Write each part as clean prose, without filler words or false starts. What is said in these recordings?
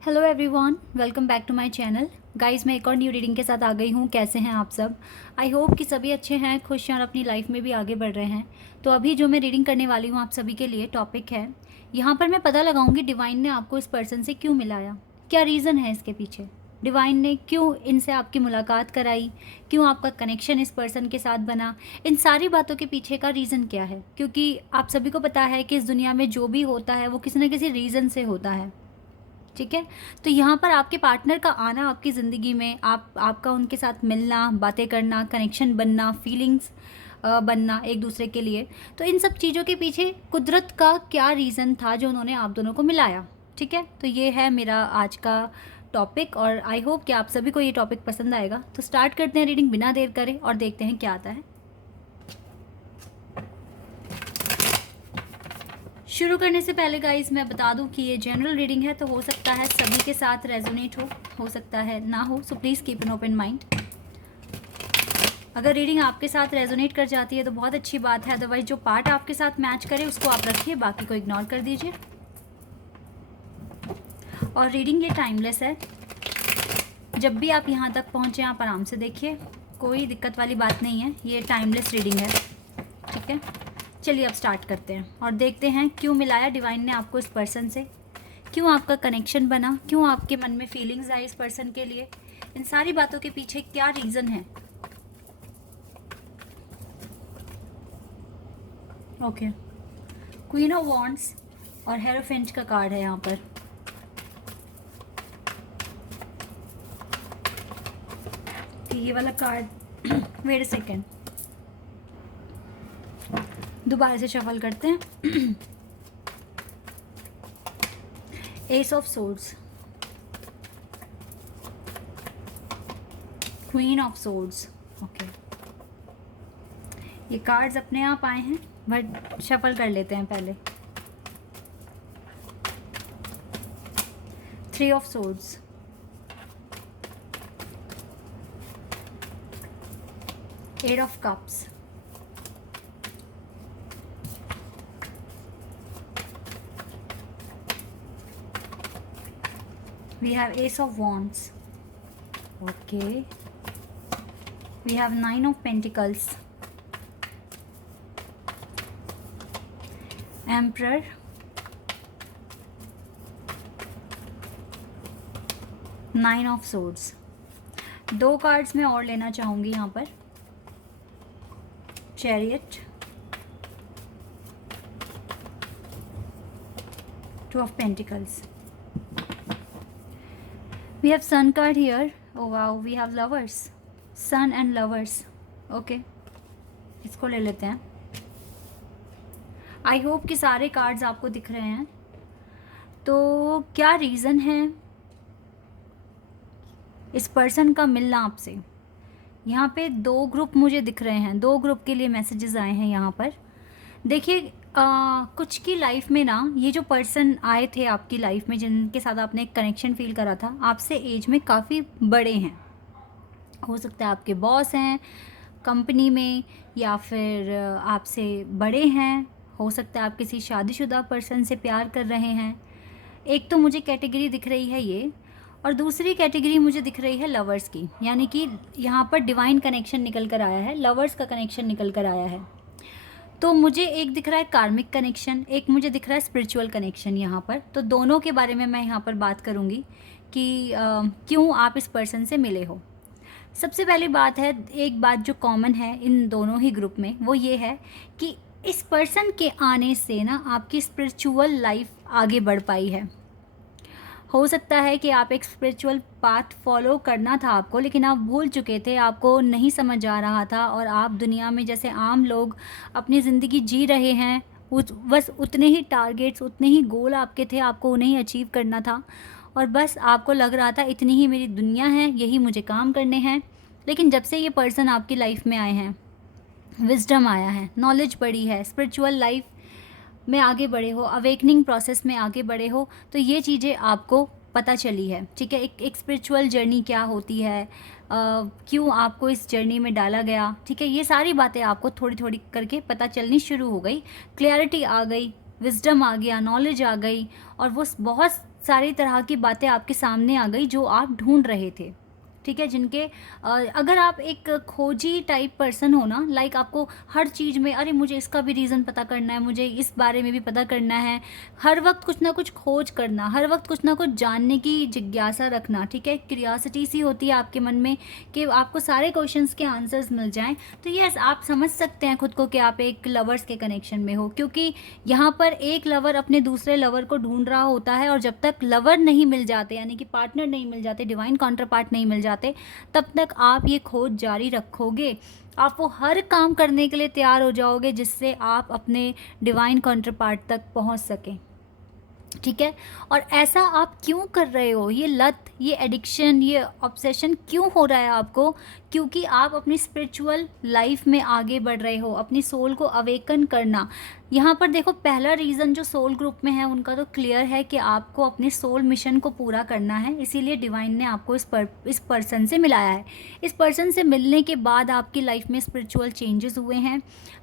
Hello everyone, welcome back to my channel. Guys, मैं एक और न्यू रीडिंग के साथ आ गई हूँ। कैसे हैं आप सब? आई होप कि सभी अच्छे हैं, खुश हैं और अपनी लाइफ में भी आगे बढ़ रहे हैं। तो अभी जो मैं रीडिंग करने वाली हूँ आप सभी के लिए टॉपिक है, यहाँ पर मैं पता लगाऊंगी डिवाइन ने आपको इस पर्सन से क्यों मिलाया, क्या रीज़न है इसके पीछे। डिवाइन ने क्यों इनसे आपकी मुलाकात कराई, क्यों आपका कनेक्शन इस पर्सन के साथ बना, इन सारी बातों के पीछे का रीज़न क्या है। क्योंकि आप सभी को पता है कि इस दुनिया में जो भी होता है वो किसी न किसी रीज़न से होता है। ठीक है। तो यहाँ पर आपके पार्टनर का आना आपकी ज़िंदगी में, आपका उनके साथ मिलना, बातें करना, कनेक्शन बनना, फीलिंग्स बनना एक दूसरे के लिए, तो इन सब चीज़ों के पीछे कुदरत का क्या रीज़न था जो उन्होंने आप दोनों को मिलाया। ठीक है, तो ये है मेरा आज का टॉपिक और आई होप कि आप सभी को ये टॉपिक पसंद आएगा। तो स्टार्ट करते हैं रीडिंग बिना देर करे और देखते हैं क्या आता है। शुरू करने से पहले गाइस मैं बता दूं कि ये जनरल रीडिंग है, तो हो सकता है सभी के साथ रेजोनेट हो सकता है ना हो, so please keep an open mind. अगर रीडिंग आपके साथ रेजोनेट कर जाती है तो बहुत अच्छी बात है, अदरवाइज जो पार्ट आपके साथ मैच करे उसको आप रखिए, बाकी को इग्नोर कर दीजिए। और रीडिंग ये टाइमलेस है, जब भी आप यहाँ तक पहुँचे आप आराम से देखिए, कोई दिक्कत वाली बात नहीं है, ये टाइमलेस रीडिंग है। ठीक है, चलिए अब स्टार्ट करते हैं और देखते हैं क्यों मिलाया डिवाइन ने आपको इस पर्सन से, क्यों आपका कनेक्शन बना, क्यों आपके मन में फीलिंग्स आई इस पर्सन के लिए, इन सारी बातों के पीछे क्या रीज़न है। ओके, क्वीन ऑफ वॉन्ड्स और हेरोफेंट का कार्ड है यहाँ पर। ये वाला कार्ड वेट अ सेकेंड, दोबारा से शफल करते हैं। S of swords, queen of swords. Okay, ये कार्ड्स अपने आप आए हैं बट शफल कर लेते हैं पहले। Three of swords, eight of cups, we have ace of wands. Okay, we have nine of pentacles, emperor, nine of swords। दो कार्ड्स मैं और लेना चाहूँगी यहाँ पर, chariot, two of pentacles। We have sun card here. Oh wow, we have lovers, sun and lovers। Okay, इसको ले लेते हैं। आई होप कि सारे कार्ड्स आपको दिख रहे हैं। तो क्या रीज़न है इस पर्सन का मिलना आपसे। यहाँ पे दो ग्रुप मुझे दिख रहे हैं, दो ग्रुप के लिए मैसेजेस आए हैं यहाँ पर। देखिए, कुछ की लाइफ में ना, ये जो पर्सन आए थे आपकी लाइफ में, जिनके साथ आपने एक कनेक्शन फील करा था, आपसे एज में काफ़ी बड़े हैं। हो सकता है आपके बॉस हैं कंपनी में, या फिर आपसे बड़े हैं। हो सकता है आप किसी शादीशुदा पर्सन से प्यार कर रहे हैं। एक तो मुझे कैटेगरी दिख रही है ये, और दूसरी कैटेगरी मुझे दिख रही है लवर्स की, यानी कि यहाँ पर डिवाइन कनेक्शन निकल कर आया है, लवर्स का कनेक्शन निकल कर आया है। तो मुझे एक दिख रहा है कार्मिक कनेक्शन, एक मुझे दिख रहा है स्पिरिचुअल कनेक्शन यहाँ पर। तो दोनों के बारे में मैं यहाँ पर बात करूँगी कि क्यों आप इस पर्सन से मिले हो। सबसे पहली बात है, एक बात जो कॉमन है इन दोनों ही ग्रुप में, वो ये है कि इस पर्सन के आने से ना आपकी स्पिरिचुअल लाइफ आगे बढ़ पाई है। हो सकता है कि आप एक स्पिरिचुअल पाथ फॉलो करना था आपको, लेकिन आप भूल चुके थे, आपको नहीं समझ आ रहा था, और आप दुनिया में जैसे आम लोग अपनी ज़िंदगी जी रहे हैं, बस उतने ही टारगेट्स, उतने ही गोल आपके थे, आपको उन्हें ही अचीव करना था, और बस आपको लग रहा था इतनी ही मेरी दुनिया है, यही मुझे काम करने हैं। लेकिन जब से ये पर्सन आपकी लाइफ में आए हैं, विजडम आया है, नॉलेज बढ़ी है, स्पिरिचुअल लाइफ में आगे बढ़े हो, अवेकनिंग प्रोसेस में आगे बढ़े हो, तो ये चीज़ें आपको पता चली है। ठीक है, एक स्पिरिचुअल जर्नी क्या होती है, क्यों आपको इस जर्नी में डाला गया। ठीक है, ये सारी बातें आपको थोड़ी थोड़ी करके पता चलनी शुरू हो गई, क्लैरिटी आ गई, विजडम आ गया, नॉलेज आ गई, और वो बहुत सारी तरह की बातें आपके सामने आ गई जो आप ढूंढ रहे थे, ठीक है। जिनके अगर आप एक खोजी टाइप पर्सन हो ना, लाइक आपको हर चीज़ में अरे मुझे इसका भी रीज़न पता करना है, मुझे इस बारे में भी पता करना है, हर वक्त कुछ ना कुछ खोज करना, हर वक्त कुछ ना कुछ जानने की जिज्ञासा रखना, ठीक है। क्यूरियोसिटी सी होती है आपके मन में कि आपको सारे क्वेश्चंस के आंसर्स मिल जाएं। तो यस, आप समझ सकते हैं खुद को कि आप एक लवर्स के कनेक्शन में हो, क्योंकि यहाँ पर एक लवर अपने दूसरे लवर को ढूंढ रहा होता है, और जब तक लवर नहीं मिल जाते, यानी कि पार्टनर नहीं मिल जाते, डिवाइन काउंटर पार्ट नहीं मिल जाते, तब तक आप ये खोज जारी रखोगे। आप वो हर काम करने के लिए तैयार हो जाओगे जिससे आप अपने डिवाइन काउंटर पार्ट तक पहुंच सकें, ठीक है। और ऐसा आप क्यों कर रहे हो, ये लत, ये एडिक्शन, ये ऑब्सेशन क्यों हो रहा है आपको? क्योंकि आप अपनी स्पिरिचुअल लाइफ में आगे बढ़ रहे हो, अपनी सोल को अवेकन करना। यहाँ पर देखो, पहला रीज़न जो सोल ग्रुप में है उनका तो क्लियर है कि आपको अपने सोल मिशन को पूरा करना है, इसीलिए डिवाइन ने आपको इस पर्सन से मिलाया है। इस पर्सन से मिलने के बाद आपकी लाइफ में स्पिरिचुअल चेंजेस हुए हैं,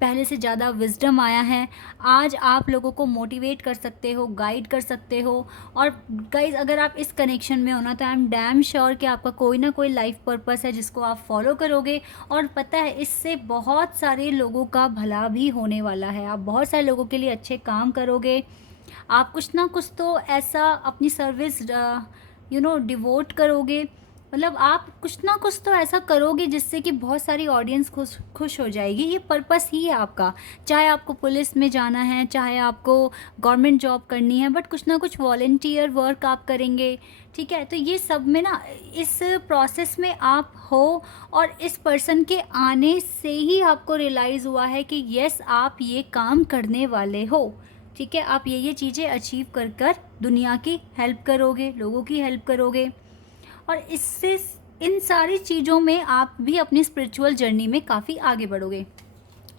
पहले से ज़्यादा विजडम आया है। आज आप लोगों को मोटिवेट कर सकते हो, गाइड कर सकते हो। और गाइज, अगर आप इस कनेक्शन में हो ना, तो आई एम डैम श्योर कि आपका कोई ना कोई लाइफ पर्पस है जिसको आप फॉलो करोगे। और पता है, इससे बहुत सारे लोगों का भला भी होने वाला है। आप बहुत सारे लोगों के लिए अच्छे काम करोगे। आप कुछ ना कुछ तो ऐसा अपनी सर्विस डिवोट करोगे, मतलब आप कुछ ना कुछ तो ऐसा करोगे जिससे कि बहुत सारी ऑडियंस खुश हो जाएगी। ये पर्पस ही है आपका। चाहे आपको पुलिस में जाना है, चाहे आपको गवर्नमेंट जॉब करनी है, बट कुछ ना कुछ वॉलंटियर वर्क आप करेंगे, ठीक है। तो ये सब में ना, इस प्रोसेस में आप हो, और इस पर्सन के आने से ही आपको रियलाइज़ हुआ है कि यस, आप ये काम करने वाले हो, ठीक है। आप ये चीज़ें अचीव कर कर दुनिया की हेल्प करोगे, लोगों की हेल्प करोगे, और इससे इन सारी चीज़ों में आप भी अपनी स्पिरिचुअल जर्नी में काफ़ी आगे बढ़ोगे।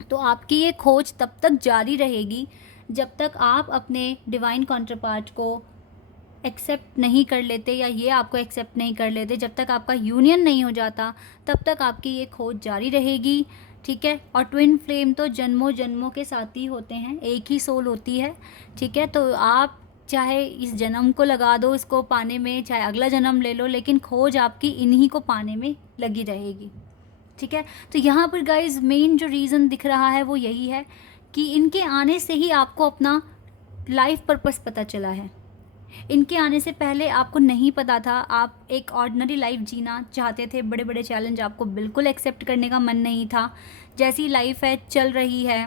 तो आपकी ये खोज तब तक जारी रहेगी जब तक आप अपने डिवाइन काउंटरपार्ट को एक्सेप्ट नहीं कर लेते, या ये आपको एक्सेप्ट नहीं कर लेते। जब तक आपका यूनियन नहीं हो जाता, तब तक आपकी ये खोज जारी रहेगी, ठीक है। और ट्विन फ्लेम तो जन्मों जन्मों के साथी होते हैं, एक ही सोल होती है, ठीक है। तो आप चाहे इस जन्म को लगा दो इसको पाने में, चाहे अगला जन्म ले लो, लेकिन खोज आपकी इन्हीं को पाने में लगी रहेगी, ठीक है। तो यहाँ पर गाइज मेन जो रीज़न दिख रहा है वो यही है कि इनके आने से ही आपको अपना लाइफ पर्पस पता चला है। इनके आने से पहले आपको नहीं पता था, आप एक ऑर्डिनरी लाइफ जीना चाहते थे, बड़े बड़े चैलेंज आपको बिल्कुल एक्सेप्ट करने का मन नहीं था। जैसी लाइफ है, चल रही है,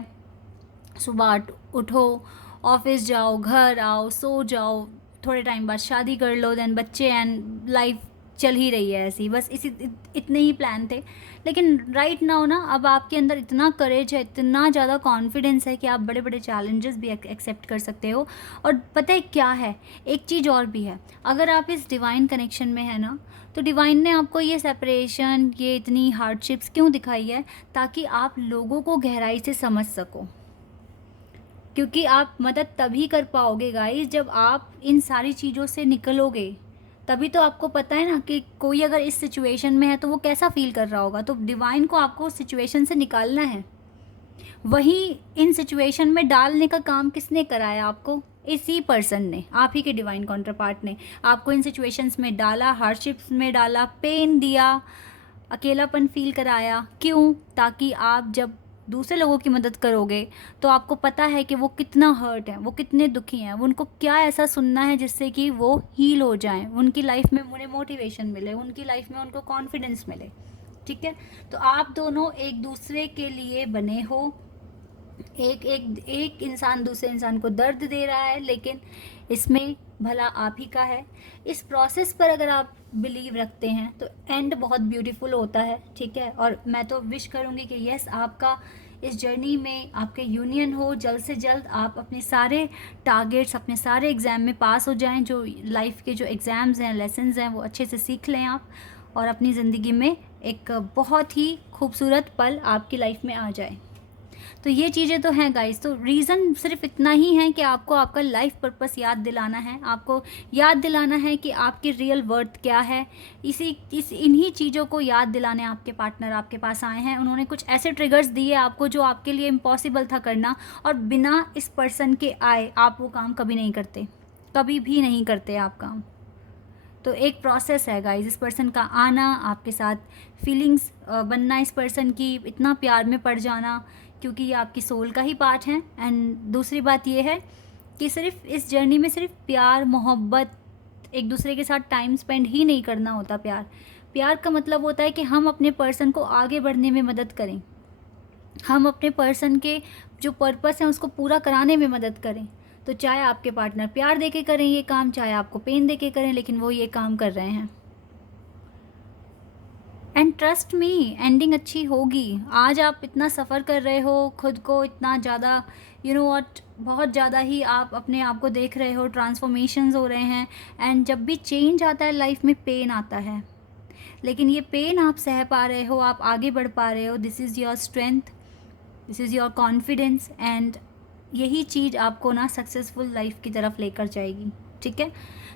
सुबह उठो, ऑफिस जाओ, घर आओ, सो जाओ, थोड़े टाइम बाद शादी कर लो, देन बच्चे, एंड लाइफ चल ही रही है ऐसी, बस इतने ही प्लान थे। लेकिन राइट नाउ ना, अब आपके अंदर इतना करेज है, इतना ज़्यादा कॉन्फिडेंस है कि आप बड़े बड़े चैलेंजेस भी एक्सेप्ट कर सकते हो। और पता है क्या है, एक चीज़ और भी है, अगर आप इस डिवाइन कनेक्शन में है ना, तो डिवाइन ने आपको ये सेपरेशन, ये इतनी हार्डशिप्स क्यों दिखाई है? ताकि आप लोगों को गहराई से समझ सको। क्योंकि आप मदद तभी कर पाओगे गाइस जब आप इन सारी चीज़ों से निकलोगे। तभी तो आपको पता है ना कि कोई अगर इस सिचुएशन में है तो वो कैसा फील कर रहा होगा। तो डिवाइन को आपको उस सिचुएशन से निकालना है। वही इन सिचुएशन में डालने का काम किसने कराया आपको? इसी पर्सन ने, आप ही के डिवाइन काउंटर पार्ट ने आपको इन सिचुएशंस में डाला, हार्डशिप्स में डाला, पेन दिया, अकेलापन फील कराया। क्यों? ताकि आप जब दूसरे लोगों की मदद करोगे तो आपको पता है कि वो कितना हर्ट है, वो कितने दुखी हैं, उनको क्या ऐसा सुनना है जिससे कि वो हील हो जाएं, उनकी लाइफ में उन्हें मोटिवेशन मिले, उनकी लाइफ में उनको कॉन्फिडेंस मिले, ठीक है। तो आप दोनों एक दूसरे के लिए बने हो। एक इंसान दूसरे इंसान को दर्द दे रहा है, लेकिन इसमें भला आप ही का है। इस प्रोसेस पर अगर आप बिलीव रखते हैं तो एंड बहुत ब्यूटीफुल होता है, ठीक है। और मैं तो विश करूँगी कि यस, आपका इस जर्नी में आपके यूनियन हो, जल्द से जल्द आप अपने सारे टारगेट्स, अपने सारे एग्ज़ाम में पास हो जाएं। जो लाइफ के जो एग्ज़ाम्स हैं, लेसन्स हैं, वो अच्छे से सीख लें आप, और अपनी ज़िंदगी में एक बहुत ही खूबसूरत पल आपकी लाइफ में आ जाए। तो ये चीज़ें तो हैं गाइस। तो रीज़न सिर्फ इतना ही है कि आपको आपका लाइफ पर्पस याद दिलाना है, आपको याद दिलाना है कि आपकी रियल वर्थ क्या है। इन्हीं चीज़ों को याद दिलाने आपके पार्टनर आपके पास आए हैं। उन्होंने कुछ ऐसे ट्रिगर्स दिए आपको जो आपके लिए इम्पॉसिबल था करना, और बिना इस पर्सन के आए आप वो काम कभी नहीं करते। कभी भी नहीं करते आप काम। तो एक प्रोसेस है गाइस, इस पर्सन का आना, आपके साथ फीलिंग्स बनना, इस पर्सन की इतना प्यार में पड़ जाना, क्योंकि ये आपकी सोल का ही पार्ट है। एंड दूसरी बात ये है कि सिर्फ इस जर्नी में सिर्फ प्यार, मोहब्बत, एक दूसरे के साथ टाइम स्पेंड ही नहीं करना होता। प्यार का मतलब होता है कि हम अपने पर्सन को आगे बढ़ने में मदद करें, हम अपने पर्सन के जो पर्पस है उसको पूरा कराने में मदद करें। तो चाहे आपके पार्टनर प्यार दे के करें ये काम, चाहे आपको पेन दे के करें, लेकिन वो ये काम कर रहे हैं। एंड ट्रस्ट मी, एंडिंग अच्छी होगी। आज आप इतना सफ़र कर रहे हो, खुद को इतना ज़्यादा यू नो व्हाट, बहुत ज़्यादा ही आप अपने आप को देख रहे हो, ट्रांसफॉर्मेशंस हो रहे हैं। एंड जब भी चेंज आता है लाइफ में पेन आता है, लेकिन ये पेन आप सह पा रहे हो, आप आगे बढ़ पा रहे हो। This is your strength, this is your confidence, and यही चीज़ आपको ना सक्सेसफुल लाइफ की तरफ लेकर जाएगी। ठीक है,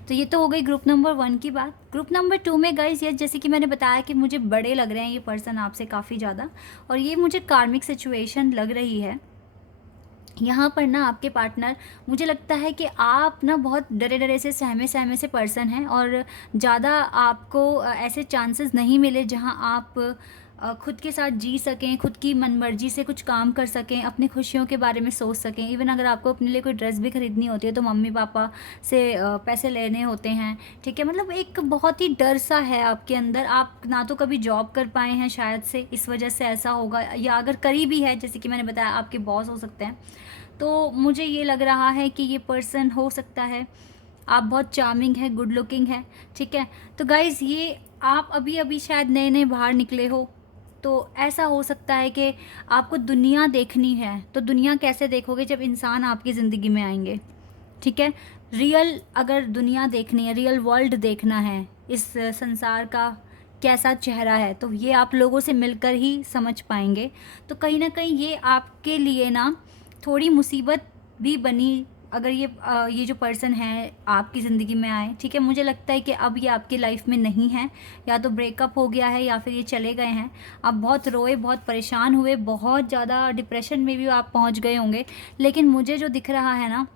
तो ये तो हो गई ग्रुप नंबर 1 की बात। ग्रुप नंबर 2 में गाइस, ये जैसे कि मैंने बताया कि मुझे बड़े लग रहे हैं ये पर्सन आपसे काफ़ी ज़्यादा, और ये मुझे कार्मिक सिचुएशन लग रही है। यहाँ पर ना आपके पार्टनर, मुझे लगता है कि आप ना बहुत डरे डरे से, सहमे सहमे से पर्सन हैं, और ज़्यादा आपको ऐसे चांसेस नहीं मिले जहाँ आप खुद के साथ जी सकें, खुद की मनमर्जी से कुछ काम कर सकें, अपनी खुशियों के बारे में सोच सकें। इवन अगर आपको अपने लिए कोई ड्रेस भी ख़रीदनी होती है तो मम्मी पापा से पैसे लेने होते हैं। ठीक है, मतलब एक बहुत ही डर सा है आपके अंदर। आप ना तो कभी जॉब कर पाए हैं शायद से, इस वजह से ऐसा होगा, या अगर करीबी है जैसे कि मैंने बताया आपके बॉस हो सकते हैं। तो मुझे ये लग रहा है कि ये पर्सन हो सकता है, आप बहुत चार्मिंग है, गुड लुकिंग है। ठीक है, तो गाइज़ ये आप अभी अभी शायद नए नए बाहर निकले हो, तो ऐसा हो सकता है कि आपको दुनिया देखनी है। तो दुनिया कैसे देखोगे, जब इंसान आपकी ज़िंदगी में आएंगे। ठीक है, रियल अगर दुनिया देखनी है, रियल वर्ल्ड देखना है, इस संसार का कैसा चेहरा है, तो ये आप लोगों से मिलकर ही समझ पाएंगे। तो कहीं ना कहीं ये आपके लिए ना थोड़ी मुसीबत भी बनी, अगर ये जो पर्सन है आपकी ज़िंदगी में आए। ठीक है, मुझे लगता है कि अब ये आपकी लाइफ में नहीं है, या तो ब्रेकअप हो गया है या फिर ये चले गए हैं। आप बहुत रोए, बहुत परेशान हुए, बहुत ज़्यादा डिप्रेशन में भी आप पहुंच गए होंगे। लेकिन मुझे जो दिख रहा है ना,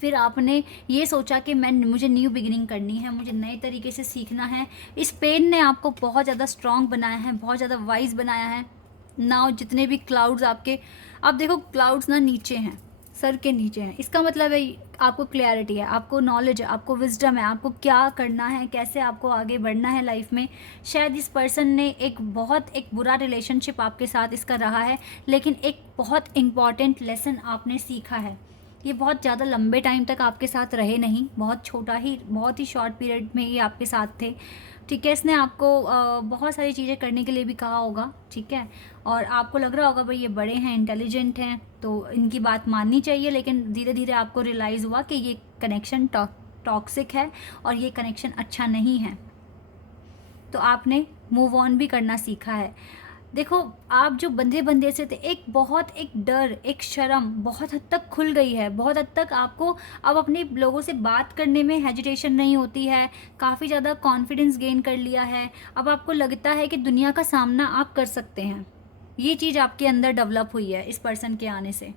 फिर आपने ये सोचा कि मुझे न्यू बिगिनिंग करनी है, मुझे नए तरीके से सीखना है। इस पेन ने आपको बहुत ज़्यादा स्ट्रॉन्ग बनाया है, बहुत ज़्यादा वाइज बनाया है। ना जितने भी क्लाउड्स आपके, आप देखो क्लाउड्स ना नीचे हैं, सर के नीचे हैं, इसका मतलब है आपको क्लैरिटी है, आपको नॉलेज है, आपको विजडम है, आपको क्या करना है, कैसे आपको आगे बढ़ना है लाइफ में। शायद इस पर्सन ने एक बुरा रिलेशनशिप आपके साथ इसका रहा है, लेकिन एक बहुत इम्पॉर्टेंट लेसन आपने सीखा है। ये बहुत ज़्यादा लंबे टाइम तक आपके साथ रहे नहीं, बहुत ही शॉर्ट पीरियड में ये आपके साथ थे। ठीक है, इसने आपको बहुत सारी चीज़ें करने के लिए भी कहा होगा। ठीक है, और आपको लग रहा होगा भाई ये बड़े हैं, इंटेलिजेंट हैं, तो इनकी बात माननी चाहिए। लेकिन धीरे धीरे आपको रियलाइज़ हुआ कि ये कनेक्शन टॉक्सिक है और ये कनेक्शन अच्छा नहीं है, तो आपने मूव ऑन भी करना सीखा है। देखो, आप जो बंधे से थे, एक डर, एक शर्म बहुत हद तक खुल गई है। बहुत हद तक आपको अब अपने लोगों से बात करने में हेजिटेशन नहीं होती है, काफ़ी ज़्यादा कॉन्फिडेंस गेन कर लिया है। अब आपको लगता है कि दुनिया का सामना आप कर सकते हैं। ये चीज़ आपके अंदर डेवलप हुई है इस पर्सन के आने से।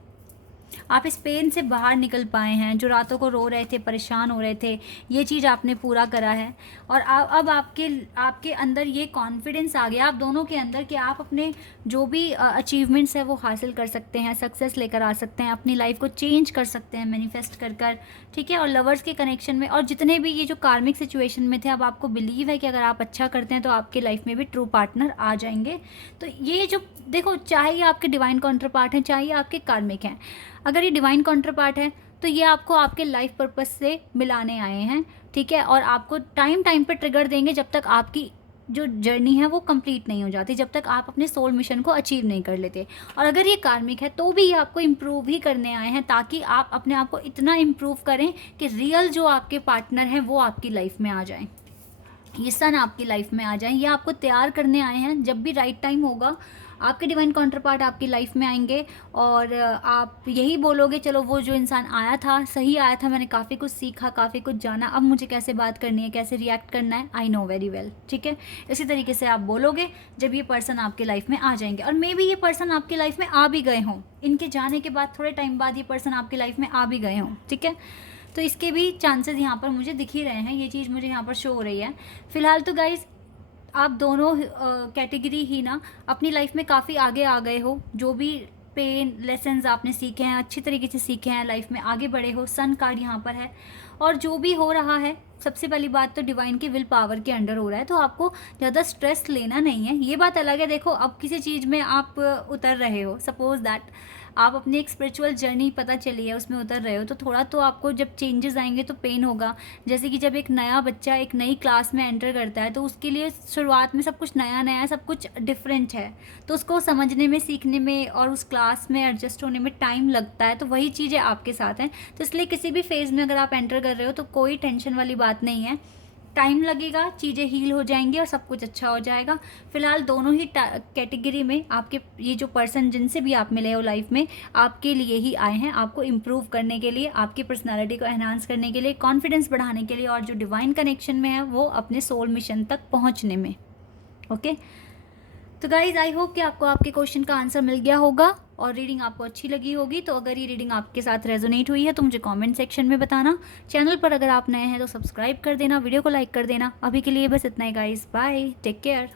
आप इस पेन से बाहर निकल पाए हैं, जो रातों को रो रहे थे, परेशान हो रहे थे, ये चीज़ आपने पूरा करा है। और अब आपके अंदर ये कॉन्फिडेंस आ गया आप दोनों के अंदर कि आप अपने जो भी अचीवमेंट्स है वो हासिल कर सकते हैं, सक्सेस लेकर आ सकते हैं, अपनी लाइफ को चेंज कर सकते हैं मैनिफेस्ट कर। ठीक है, और लवर्स के कनेक्शन में और जितने भी ये जो कार्मिक सिचुएशन में थे, अब आपको बिलीव है कि अगर आप अच्छा करते हैं तो आपकी लाइफ में भी ट्रू पार्टनर आ जाएंगे। तो ये जो देखो, चाहे ये आपके डिवाइन काउंटर पार्ट हैं, चाहे ये आपके कार्मिक हैं, अगर ये डिवाइन काउंटर पार्ट है तो ये आपको आपके लाइफ पर्पस से मिलाने आए हैं। ठीक है, और आपको टाइम पे ट्रिगर देंगे जब तक आपकी जो जर्नी है वो कंप्लीट नहीं हो जाती, जब तक आप अपने सोल मिशन को अचीव नहीं कर लेते। और अगर ये कार्मिक है तो भी ये आपको इम्प्रूव ही करने आए हैं, ताकि आप अपने आप को इतना इम्प्रूव करें कि रियल जो आपके पार्टनर हैं वो आपकी लाइफ में आ जाएं, ये सन आपकी लाइफ में आ जाएं। ये आपको तैयार करने आए हैं। जब भी राइट टाइम होगा, आपके डिवाइन काउंटर पार्ट आपकी लाइफ में आएंगे और आप यही बोलोगे, चलो वो जो इंसान आया था सही आया था, मैंने काफ़ी कुछ सीखा, काफ़ी कुछ जाना, अब मुझे कैसे बात करनी है, कैसे रिएक्ट करना है, आई नो वेरी वेल। ठीक है, इसी तरीके से आप बोलोगे जब ये पर्सन आपके लाइफ में आ जाएंगे। और मे बी ये पर्सन आपकी लाइफ में आ भी गए हों, इनके जाने के बाद थोड़े टाइम बाद ये पर्सन आपकी लाइफ में आ भी गए हों। ठीक है, तो इसके भी चांसेस यहाँ पर मुझे दिख ही रहे हैं, ये चीज़ मुझे यहाँ पर शो हो रही है। फ़िलहाल तो गाइज़ आप दोनों कैटेगरी ही ना अपनी लाइफ में काफ़ी आगे आ गए हो। जो भी पेन लेसन्स आपने सीखे हैं, अच्छी तरीके से सीखे हैं, लाइफ में आगे बढ़े हो। सन कार्ड यहाँ पर है, और जो भी हो रहा है सबसे पहली बात तो डिवाइन की विल पावर के अंडर हो रहा है, तो आपको ज़्यादा स्ट्रेस लेना नहीं है। ये बात अलग है, देखो अब किसी चीज़ में आप उतर रहे हो, सपोज दैट आप अपनी एक स्पिरिचुअल जर्नी पता चली है उसमें उतर रहे हो, तो थोड़ा तो आपको जब चेंजेस आएंगे तो पेन होगा। जैसे कि जब एक नया बच्चा एक नई क्लास में एंटर करता है, तो उसके लिए शुरुआत में सब कुछ नया नया है, सब कुछ डिफरेंट है, तो उसको समझने में, सीखने में और उस क्लास में एडजस्ट होने में टाइम लगता है। तो वही चीज़ें आपके साथ हैं। तो इसलिए किसी भी फेज़ में अगर आप एंटर कर रहे हो तो कोई टेंशन वाली बात नहीं है, टाइम लगेगा, चीज़ें हील हो जाएंगी और सब कुछ अच्छा हो जाएगा। फिलहाल दोनों ही कैटेगरी में आपके ये जो पर्सन जिनसे भी आप मिले हो लाइफ में, आपके लिए ही आए हैं, आपको इम्प्रूव करने के लिए, आपकी पर्सनालिटी को एनहांस करने के लिए, कॉन्फिडेंस बढ़ाने के लिए, और जो डिवाइन कनेक्शन में है वो अपने सोल मिशन तक पहुंचने में। ओके, तो गाइज आई होप कि आपको आपके क्वेश्चन का आंसर मिल गया होगा और रीडिंग आपको अच्छी लगी होगी। तो अगर ये रीडिंग आपके साथ रेजोनेट हुई है तो मुझे कमेंट सेक्शन में बताना। चैनल पर अगर आप नए हैं तो सब्सक्राइब कर देना, वीडियो को लाइक कर देना। अभी के लिए बस इतना ही गाइज, बाय, टेक केयर।